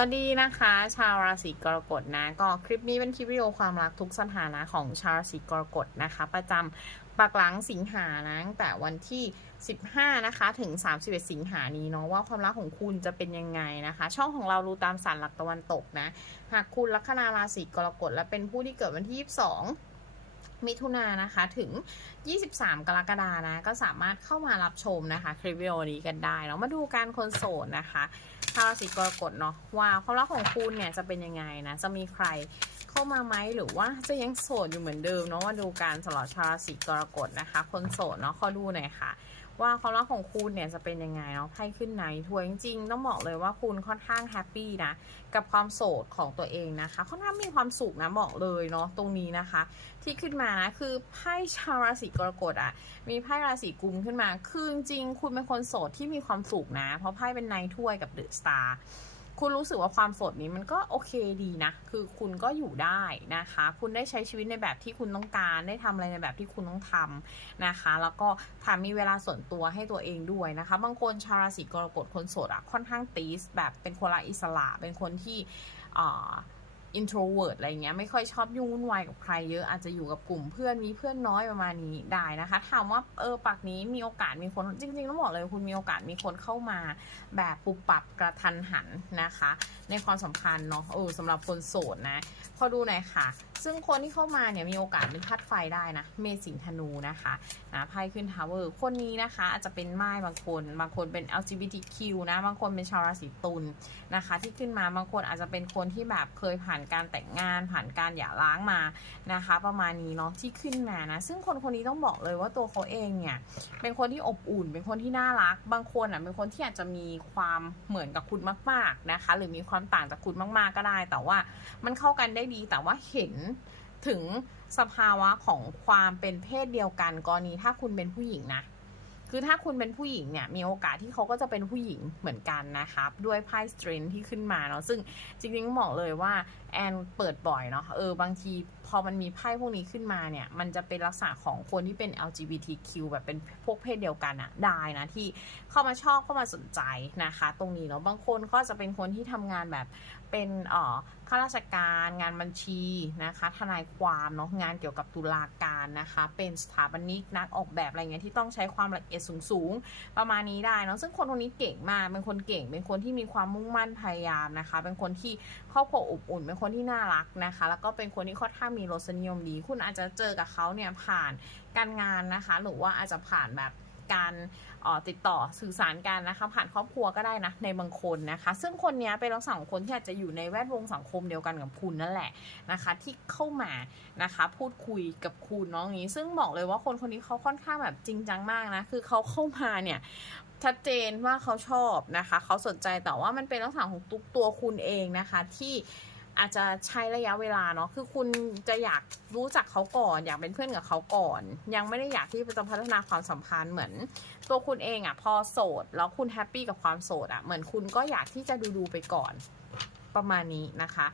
วัสดีนะคะ ชาวราศีกรกฎนะก็คลิปนี้เป็นคลิปวิดีโอความรักทุกสถานะของชาวราศีกรกฎนะคะ ประจำปักหลังสิงหานะตั้งแต่วันที่ 15 นะคะ ถึง 31 สิงหานี้เนาะว่าความรักของคุณจะเป็นยังไงนะคะ ช่องของเรารู้ตามสารหลักตะวันตกนะ หากคุณลัคนาราศีกรกฎและเป็นผู้ที่เกิดวันที่ 22 มิถุนายนนะคะถึง 23 กรกฎานะ ก็สามารถเข้ามารับชมนะคะ คลิปวิดีโอนี้กันได้เนาะมาดูการคนโสดนะคะชาวราศีกรกฎเนาะว่าความรักของคุณเนี่ยจะเป็นยังไงนะ จะมีใครเข้ามาไหมหรือว่าจะยังโสดอยู่เหมือนเดิมเนาะมาดูการสำหรับชาวราศีกรกฎนะคะ คนโสดเนาะขอดูหน่อยค่ะ ว่าความรักของคุณเนี่ยจะเป็นยังไงเนาะไพ่ขึ้นไหนทัวร์จริงๆต้องบอกเลยว่าคุณค่อนข้างแฮปปี้นะกับความโสดของตัวเองนะคะค่อนข้างมีความสุขนะบอกเลยเนาะตรงนี้นะคะ ที่ขึ้นมานะคือไพ่ชาวราศีกรกฎอะมีไพ่ราศีกุมขึ้นมาคือจริงๆคุณเป็นคนโสดที่มีความสุขนะ เพราะไพ่เป็นไนท์ถ้วยกับเดอะสตาร์ คุณรู้สึกว่าความโสดนี้มันก็โอเคดีนะ คือคุณก็อยู่ได้นะคะ คุณได้ใช้ชีวิตในแบบที่คุณต้องการ ได้ทำอะไรในแบบที่คุณต้องทำนะคะ แล้วก็ถามมีเวลาส่วนตัวให้ตัวเองด้วยนะคะ บางคนชาวราศีกรกฎคนโสดอะค่อนข้างตีสแบบเป็นคนละอิสระ เป็นคนที่อ่า introvert อะไรเงี้ยไม่ค่อยชอบยุ่งวุ่นวายกับใครเยอะอาจจะอยู่กับกลุ่มเพื่อนมีเพื่อนน้อยประมาณนี้ได้นะคะถามว่าเออปักนี้มีโอกาสมีคนจริงๆต้องบอกเลยคุณมีโอกาสมีคนเข้ามา แบบปุบปับกระทันหันนะคะ ในความสัมพันธ์เนาะเออสำหรับคนโสดนะ พอดูหน่อยค่ะ ซึ่งคนที่เข้ามาเนี่ยมีโอกาสเป็นพัดไฟได้นะ เมสิงธนูนะคะนะไพ่ขึ้นทาวเวอร์คนนี้นะคะอาจจะเป็นไม้บางคน บางคนเป็น LGBTQ นะบางคนเป็นชาวราศีตุลนะคะ ที่ขึ้นมาบางคนอาจจะเป็นคนที่แบบเคยผ่านการแต่งงานผ่านการหย่าร้างมานะคะ ประมาณนี้เนาะที่ขึ้นมานะ ซึ่งคนคนนี้ต้องบอกเลยว่าตัวเขาเองเนี่ยเป็นคนที่อบอุ่น เป็นคนที่น่ารัก บางคนอะเป็นคนที่อาจจะมีความเหมือนกับคุณมาก ๆนะคะ หรือมีความต่างจากคุณมากๆก็ได้ แต่ว่ามันเข้ากันได้ดีแต่ว่าเห็นถึงสภาวะของความเป็นเพศเดียวกันกรณีถ้าคุณเป็นผู้หญิงนะ คือถ้าคุณเป็นผู้หญิงเนี่ยมีโอกาสที่เขาก็จะเป็นผู้หญิงเหมือนกันนะครับ ด้วยไพ่สตรนที่ขึ้นมาเนาะซึ่งจริงๆบอกเลยว่าแอนเปิดบ่อยเนาะเออบางทีพอมันมีไพ่พวกนี้ขึ้นมาเนี่ย มันจะเป็นลักษณะของคนที่เป็น LGBTQ แบบเป็นพวกเพศเดียวกันอะได้นะที่เข้ามาชอบเข้ามาสนใจนะคะ ตรงนี้เนาะบางคนก็จะเป็นคนที่ทำงานแบบ เป็นอ่อข้าราชการงานบัญชีนะคะทนายความเนาะงานเกี่ยวกับตุลาการนะคะ เป็นสถาปนิกนักออกแบบอะไรเงี้ยที่ต้องใช้ความละเอียดสูงๆ ประมาณนี้ได้เนาะซึ่งคนคนนี้เก่งมากเป็นคนเก่ง เป็นคนที่มีความมุ่งมั่นพยายามนะคะ เป็นคนที่ครอบครัวอบอุ่น เป็นคนที่น่ารักนะคะ แล้วก็เป็นคนที่ค่อนข้างมีรสนิยมดี คุณอาจจะเจอกับเขาเนี่ยผ่านการงานนะคะ หรือว่าอาจจะผ่านแบบ การติดต่อสื่อสารกันนะคะ ผ่านครอบครัวก็ได้นะในบางคนนะคะ ซึ่งคนนี้เป็นลักษณะของคนที่อาจจะอยู่ในแวดวงสังคมเดียวกันกับคุณนั่นแหละนะคะ ที่เข้ามานะคะพูดคุยกับคุณน้องนี้ ซึ่งบอกเลยว่าคนคนนี้เขาค่อนข้างแบบจริงจังมากนะคือเขาเข้ามาเนี่ยชัดเจนว่าเขาชอบนะคะ เขาสนใจแต่ว่ามันเป็นลักษณะของตุกตัวคุณเองนะคะที่ อาจจะใช้ระยะเวลาเนาะ คือคุณจะอยากรู้จักเขาก่อน อยากเป็นเพื่อนกับเขาก่อน ยังไม่ได้อยากที่จะพัฒนาความสัมพันธ์เหมือน ตัวคุณเองอะ่ะพอโสด แล้วคุณแฮปปี้กับความโสดอะ่ะเหมือนคุณก็อยากที่จะดูดูไปก่อนประมาณนี้นะคะ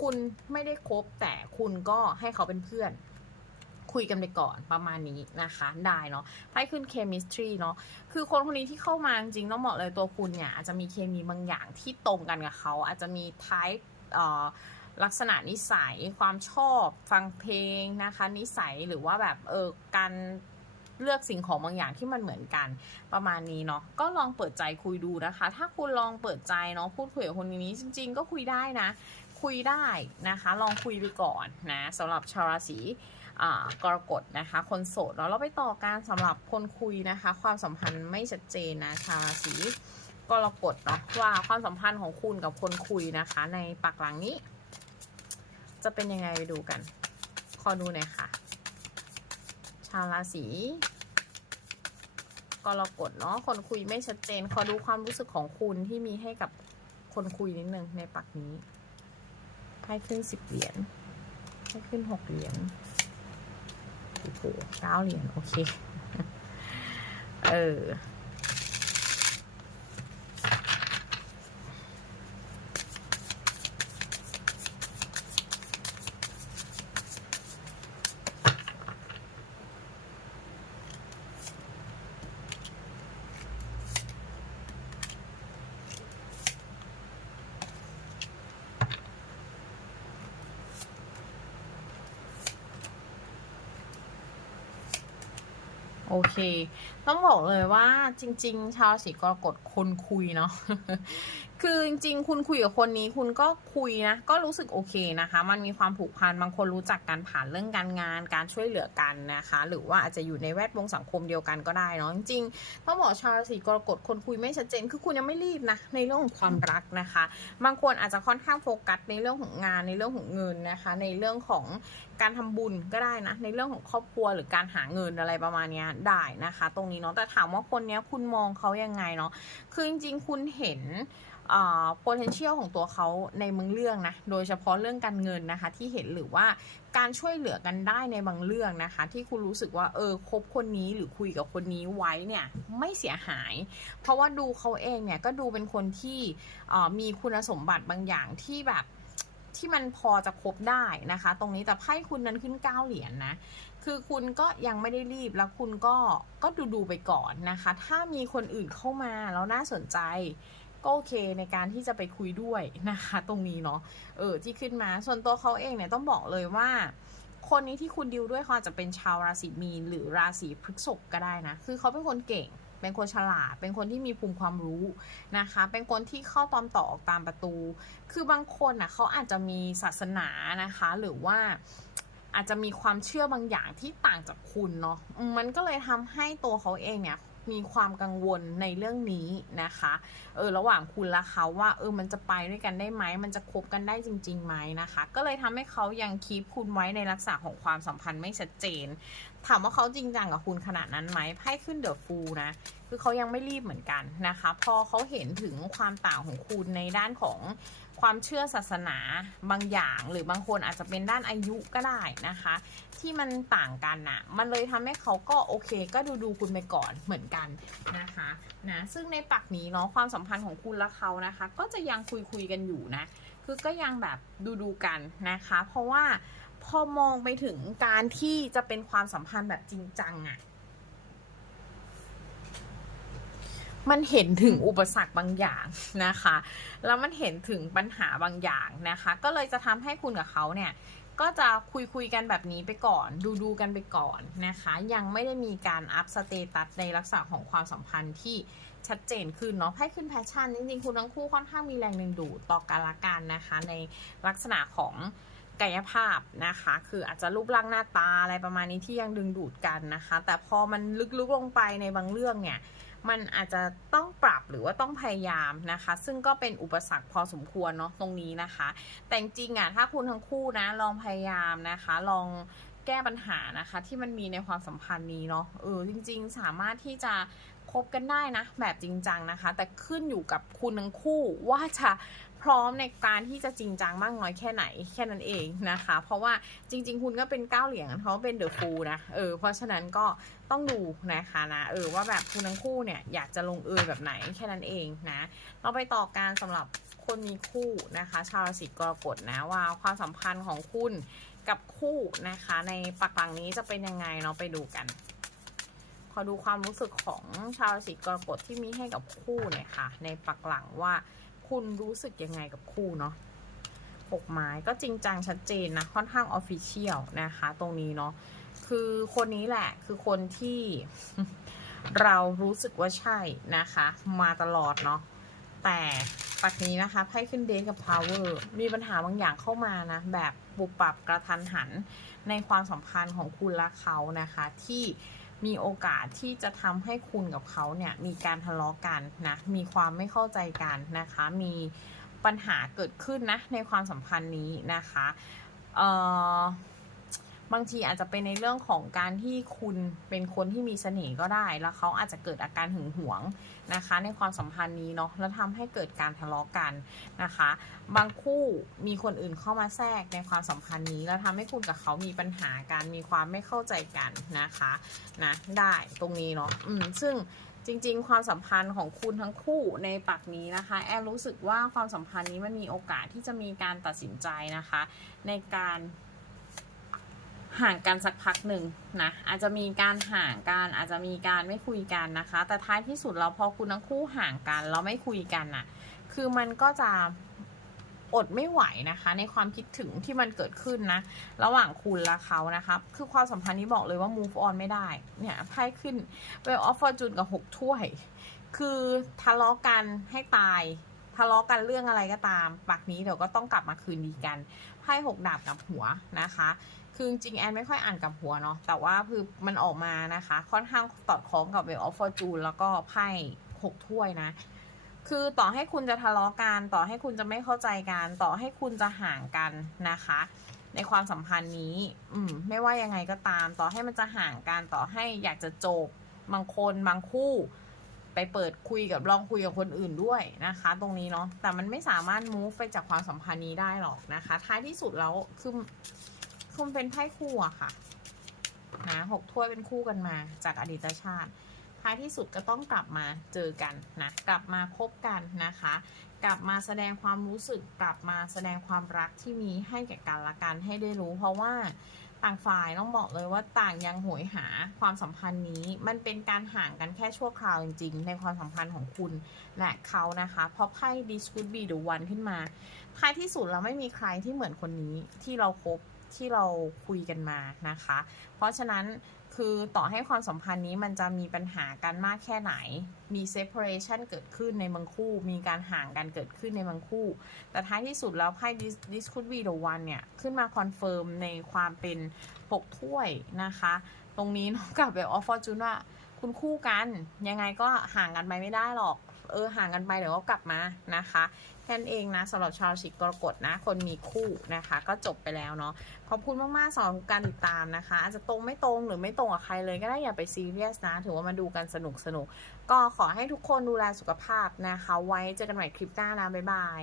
คุณไม่ได้คบแต่คุณก็ให้เขาเป็นเพื่อน คุยกันไปก่อนประมาณนี้นะคะ ได้เนาะไพ่ขึ้น chemistry เนาะคือคนคนนี้ที่เข้ามาจริงต้องบอกเลยตัวคุณเนี่ยอาจจะมีเคมีบางอย่างที่ตรงกันกับเขาอาจจะมี type เอ่อ ลักษณะนิสัยความชอบฟังเพลงนะคะ นิสัยหรือว่าแบบเออการเลือกสิ่งของบางอย่างที่มันเหมือนกันประมาณนี้เนาะก็ลองเปิดใจคุยดูนะคะ ถ้าคุณลองเปิดใจเนาะพูดคุยกับคนนี้จริง ๆ ก็คุยได้นะ คุยได้นะคะ ลองคุยไปก่อนนะสำหรับชาวราศีกรกฎนะคะ คนโสดแล้วเราไปต่อการสำหรับคนคุยนะคะ ความสัมพันธ์ไม่ชัดเจนนะชาวราศี กรกฎเนาะว่าความสัมพันธ์ของคุณกับคนคุยนะคะ ในปักหลังนี้ จะเป็นยังไงไปดูกัน ขอดูหน่อยค่ะ ชาวราศีกรกฎเนาะคนคุยไม่ชัดเจน ขอดูความรู้สึกของคุณที่มีให้กับคนคุยนิดนึงในปักนี้ไพ่ขึ้นสิบเหรียญไพ่ขึ้นหกเหรียญโอ้โหเก้าเหรียญโอเค เออ โอเค ต้องบอกเลยว่าจริง ๆ ชาวศีกรกฎคนคุยเนาะ คือจริงๆ คุณคุยกับคนนี้คุณก็คุยนะ ก็รู้สึกโอเคนะคะ มันมีความผูกพันบางคนรู้จักกันผ่านเรื่องการงาน การช่วยเหลือกันนะคะ หรือว่าอาจจะอยู่ในแวดวงสังคมเดียวกันก็ได้เนาะจริงๆต้องบอกชาวราศีกรกฎคนคุยไม่ชัดเจนคือคุณยังไม่รีบนะในเรื่องของความรักนะคะ บางคนอาจจะค่อนข้างโฟกัสในเรื่องของงานในเรื่องของเงินนะคะ ในเรื่องของการทำบุญก็ได้นะ ในเรื่องของครอบครัวหรือการหาเงินอะไรประมาณนี้ได้นะคะ ตรงนี้เนาะแต่ถามว่าคนนี้คุณมองเขายังไงเนาะคือจริงๆคุณเห็น potential ของตัวเขาในบางเรื่องนะ โดยเฉพาะเรื่องการเงินนะคะ ที่เห็นหรือว่าการช่วยเหลือกันได้ในบางเรื่องนะคะ ที่คุณรู้สึกว่าเออคบคนนี้หรือคุยกับคนนี้ไว้เนี่ยไม่เสียหาย เพราะว่าดูเขาเองเนี่ยก็ดูเป็นคนที่มีคุณสมบัติบางอย่างที่แบบที่มันพอจะคบได้นะคะ ตรงนี้แต่ไพ่คุณนั้นขึ้นเก้าเหรียญนนะคือคุณก็ยังไม่ได้รีบแล้วคุณก็ก็ดูดูไปก่อนนะคะ ถ้ามีคนอื่นเข้ามาแล้วน่าสนใจ ก็โอเคในการที่จะไปคุยด้วยนะคะ ตรงนี้เนาะเออที่ขึ้นมาส่วนตัวเขาเองเนี่ยต้องบอกเลยว่า คนนี้ที่คุณดิวด้วยเขาอาจจะเป็นชาวราศีมีนหรือราศีพฤษภก็ได้นะ คือเขาเป็นคนเก่งเป็นคนฉลาด เป็นคนที่มีภูมิความรู้นะคะ เป็นคนที่เข้าตอมต่อออกตามประตู คือบางคนอะเขาอาจจะมีศาสนานะคะ หรือว่าอาจจะมีความเชื่อบางอย่างที่ต่างจากคุณเนาะมมันก็เลยทำให้ตัวเขาเองเนี่ย มีความกังวลในเรื่องนี้นะคะเออระหว่างคุณและเขาว่าเออมันจะไปด้วยกันได้ไหมมันจะคบกันได้จริงๆไหมนะคะ ก็เลยทำให้เขายังคีปคุณไว้ในลักษณะของความสัมพันธ์ไม่ชัดเจน ถามว่าเขาจริงจังกับคุณขนาดนั้นไหมไพ่ขึ้นเดอะฟูนะคือเขายังไม่รีบเหมือนกันนะคะ พอเขาเห็นถึงความต่างของคุณในด้านของ ความเชื่อศาสนาบางอย่าง หรือบางคนอาจจะเป็นด้านอายุก็ได้นะคะ ที่มันต่างกันน่ะมันเลยทำให้เขาก็โอเค ก็ดูดูคุณไปก่อนเหมือนกันนะคะนะซึ่งในปักนี้เนาะความสัมพันธ์ของคุณและเขานะคะ ก็จะยังคุยคุยกันอยู่นะคือก็ยังแบบดูดูกันนะคะ เพราะว่าพอมองไปถึงการที่จะเป็นความสัมพันธ์แบบจริงจังอะ มันเห็นถึงอุปสรรคบางอย่างนะคะ แล้วมันเห็นถึงปัญหาบางอย่างนะคะ ก็เลยจะทำให้คุณกับเขาเนี่ยก็จะคุยคุยกันแบบนี้ไปก่อน ดูดูกันไปก่อนนะคะ ยังไม่ได้มีการอัพสเตตัสในลักษณะของความสัมพันธ์ที่ชัดเจนขึ้นเนาะไพ่ขึ้นแพชชั่นจริงๆคุณทั้งคู่ค่อนข้างมีแรงดึงดูดต่อกันละกันนะคะ ในลักษณะของ กายภาพนะคะ คืออาจจะรูปร่างหน้าตาอะไรประมาณนี้ที่ยังดึงดูดกันนะคะ แต่พอมันลึกๆลงไปในบางเรื่องเนี่ยมันอาจจะต้องปรับหรือว่าต้องพยายามนะคะ ซึ่งก็เป็นอุปสรรคพอสมควรเนาะตรงนี้นะคะ แต่จริงๆอะถ้าคุณทั้งคู่นะลองพยายามนะคะ ลองแก้ปัญหานะคะ ที่มันมีในความสัมพันธ์นี้เนาะเออจริง ๆ สามารถที่จะคบกันได้นะ แบบจริงจังนะคะ แต่ขึ้นอยู่กับคุณทั้งคู่ว่าจะ พร้อมในการที่จะจริงจังมากน้อยแค่ไหนแค่นั้นเองนะคะ เพราะว่าจริง ๆ คุณก็เป็นก้าเหรียญเขาเป็นเดอะฟูนะเออเพราะฉะนั้นก็ต้องดูนะคะนะเออว่าแบบคุณทั้งคู่เนี่ยอยากจะลงเอยแบบไหนแค่นั้นเองนะ เราไปต่อการสำหรับคนมีคู่นะคะ ชาวราศีกรกฎนะว่าความสัมพันธ์ของคุณกับคู่นะคะ ในปักหลังนี้จะเป็นยังไงเนาะไปดูกัน ขอดูความรู้สึกของชาวราศีกรกฎที่มีให้กับคู่หน่อยค่ะ ในปักหลังว่า คุณรู้สึกยังไงกับคู่เนาะหกไม้ก็จริงจังชัดเจนนะ ค่อนข้างออฟฟิเชียลนะคะ ตรงนี้เนาะคือคนนี้แหละคือคนที่เรารู้สึกว่าใช่นะคะ มาตลอดเนาะแต่ปักนี้นะคะไพ่ขึ้นเดทกับ power มีปัญหาบางอย่างเข้ามานะ แบบปุบปรับกระทันหันในความสัมพันธ์ของคุณและเขานะคะ ที่ มีโอกาสที่จะทำให้คุณกับเขาเนี่ยมีการทะเลาะกันนะ มีความไม่เข้าใจกันนะคะ มีปัญหาเกิดขึ้นนะในความสัมพันธ์นี้นะคะ เอ่อ บางทีอาจจะเป็นในเรื่องของการที่คุณเป็นคนที่มีเสน่ห์ก็ได้ แล้วเขาอาจจะเกิดอาการหึงหวงนะคะ ในความสัมพันธ์นี้เนาะแล้วทำให้เกิดการทะเลาะกันนะคะ บางคู่มีคนอื่นเข้ามาแทรกในความสัมพันธ์นี้ แล้วทำให้คุณกับเขามีปัญหาการมีความไม่เข้าใจกันนะคะนะได้ตรงนี้เนาะอืมซึ่งจริงๆ ความสัมพันธ์ของคุณทั้งคู่ในปักนี้นะคะ แอนรู้สึกว่าความสัมพันธ์นี้มันมีโอกาสที่จะมีการตัดสินใจนะคะ ในการ ห่างกันสักพักหนึ่งนะอาจจะมีการห่างกันอาจจะมีการไม่คุยกันนะคะ แต่ท้ายที่สุดแล้วพอคุณทั้งคู่ห่างกันแล้วไม่คุยกันน่ะ คือมันก็จะอดไม่ไหวนะคะ ในความคิดถึงที่มันเกิดขึ้นนะ ระหว่างคุณและเขานะคะคือความสัมพันธ์นี้บอกเลยว่า move on ไม่ได้เนี่ยไพ่ขึ้นเวลออฟฟอร์จูนกับหกถ้วย คือทะเลาะกันให้ตายทะเลาะกันเรื่องอะไรก็ตามปักนี้เดี๋ยวก็ต้องกลับมาคืนดีกันไพ่หกดาบกับหัวนะคะ คือจริงแอนไม่ค่อยอ่านกับหัวเนาะแต่ว่าคือมันออกมานะคะ ค่อนข้างสอดคล้องกับเวลออฟฟอร์จูนแล้วก็ไพ่หกถ้วยนะ คือต่อให้คุณจะทะเลาะกันต่อให้คุณจะไม่เข้าใจกันต่อให้คุณจะห่างกันนะคะ ในความสัมพันธ์นี้ อืม ไม่ว่ายังไงก็ตาม ต่อให้มันจะห่างกันต่อให้อยากจะจบบางคนบางคู่ ไปเปิดคุยกับลองคุยกับคนอื่นด้วยนะคะ ตรงนี้เนาะแต่มันไม่สามารถ move ไปจากความสัมพันธ์นี้ได้หรอกนะคะ ท้ายที่สุดแล้วคือ คุณเป็นไพ่คู่อะค่ะ นะหกถ้วยเป็นคู่กันมา จากอดีตชาติท้ายที่สุดก็ต้องกลับมาเจอกันนะกลับมาคบกันนะคะ กลับมาแสดงความรู้สึกกลับมาแสดงความรักที่มีให้แก่กันละกันให้ได้รู้ เพราะว่าต่างฝ่ายต้องบอกเลยว่าต่างยังโหยหาความสัมพันธ์นี้ มันเป็นการห่างกันแค่ชั่วคราวจริงๆ ในความสัมพันธ์ของคุณและเขานะคะเพราะไพ่ this could be the one ขึ้นมาท้ายที่สุดเราไม่มีใครที่เหมือนคนนี้ที่เราคบ ที่เราคุยกันมานะคะ เพราะฉะนั้นคือต่อให้ความสัมพันธ์นี้มันจะมีปัญหากันมากแค่ไหน มี separation เกิดขึ้นในบางคู่ มีการห่างกันเกิดขึ้นในบางคู่ แต่ท้ายที่สุดแล้วไพ่ this could be the one เนี่ย ขึ้นมาคอนเฟิร์มในความเป็นหกถ้วยนะคะ ตรงนี้น้องกับแบบออฟฟอร์จูนว่าคุณคู่กันยังไงก็ห่างกันไปไม่ได้หรอก เออห่างกันไปเดี๋ยวก็กลับมานะคะ ค่นั้นเองนะสำหรับชาวราศีกรกฎนะ คนมีคู่นะคะ ก็จบไปแล้วเนาะขอบคุณมากๆสำหรับการติดตามนะคะ อาจจะตรงไม่ตรงหรือไม่ตรงกับใครเลยก็ได้อย่าไปซีเรียสนะ ถือว่ามาดูกันสนุกสนุกก็ขอให้ทุกคนดูแลสุขภาพนะคะ ไว้เจอกันใหม่คลิปหน้านะบ๊ายบาย